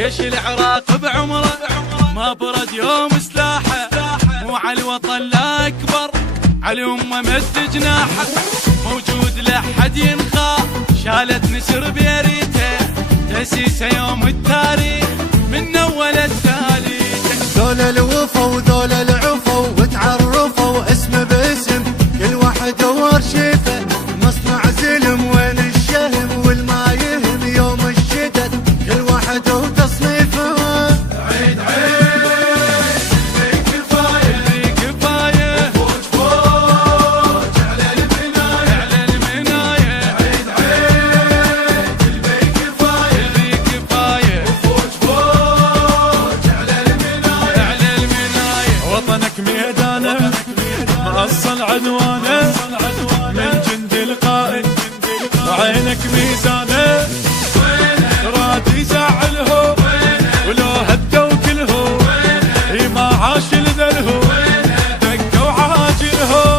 جيش العراق بعمره ما برد يوم سلاحه، مو على الوطن لا اكبر، على امه مد جناحه، موجود لحد ينخاف، شالت نسر بيريته، تأسيسه يوم التاريخ من اول التاليته. ذول الوفا وذول العفا وتعرفوا اسم باسم، كل واحد ورشفه، مصنع زلم وين الشهم والما يهم يوم الشدد، كل واحد وتصنيفه. عيد عيد البي كفايه، البي كفايه، فوج فوج على المنايه، على المنايه. عيد عيد البي كفايه، البي كفايه، فوج فوج على المنايه، على المنايه. وطنك ميدانه مأصل عنوانه، من جند القائد وعينك ميزانه، راد يزعلهم ولو هدوا كلهم، هي ما عاش لذلهم دقوا عاجلهم.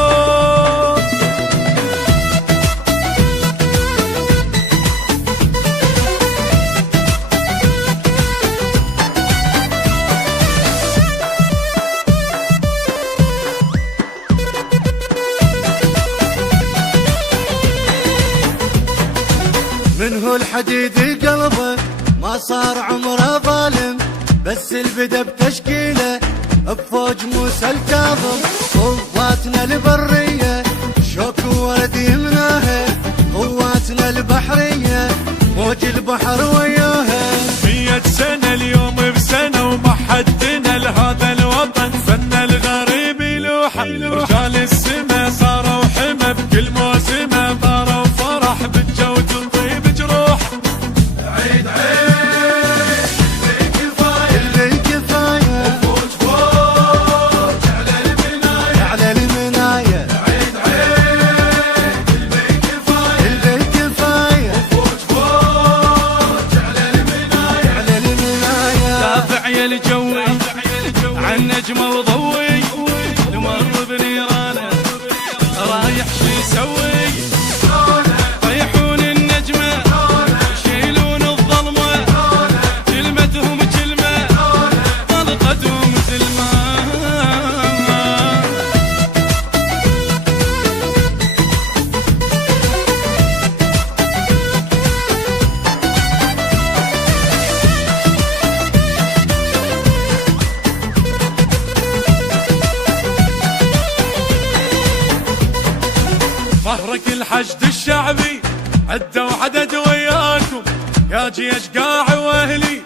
منه الحديد قلبه ما صار عمره ظالم، بس البدا بتشكيله بفوج موسى الكاظم، قواتنا البريه شوك وورد يمناها، قواتنا البحريه موج البحر وياها. 100 سنه اليوم بسنه وما حدنا لهذا الوطن، فن الغريب يلوحه، رجال السما صاروا حمى بكل موسمه، طاروا فرح بالجود وطيب جروح. عيد عيد البي كفايه، البي كفايه، فوج فوج على المنايه، على المنايه. عيد عيد البي كفايه، البي كفايه، فوج فوج على المنايه، على المنايه. دافع يا الجوي عن نجمه وضوي، نمر بنيرانه رايح شي يسوي، طيحون النجمه يشيلون الظلمه، كلمتهم كلمه طلقتهم سلمه. ظهرك الحشد الشعبي عدوا عدد وياكم، يا جيش قاع واهلي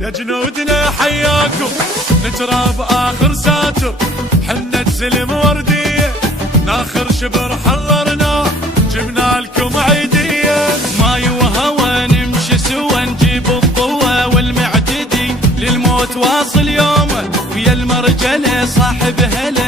يا جنودنا حياكم، نتراب اخر ساتر حنة سلم ورديه، ناخر شبر حررنا جبنا لكم عيديه. ماي وهوى نمشي سوا نجيب الضوى والمعتدي، للموت واصل يومه ويا المرجله صاحب هلا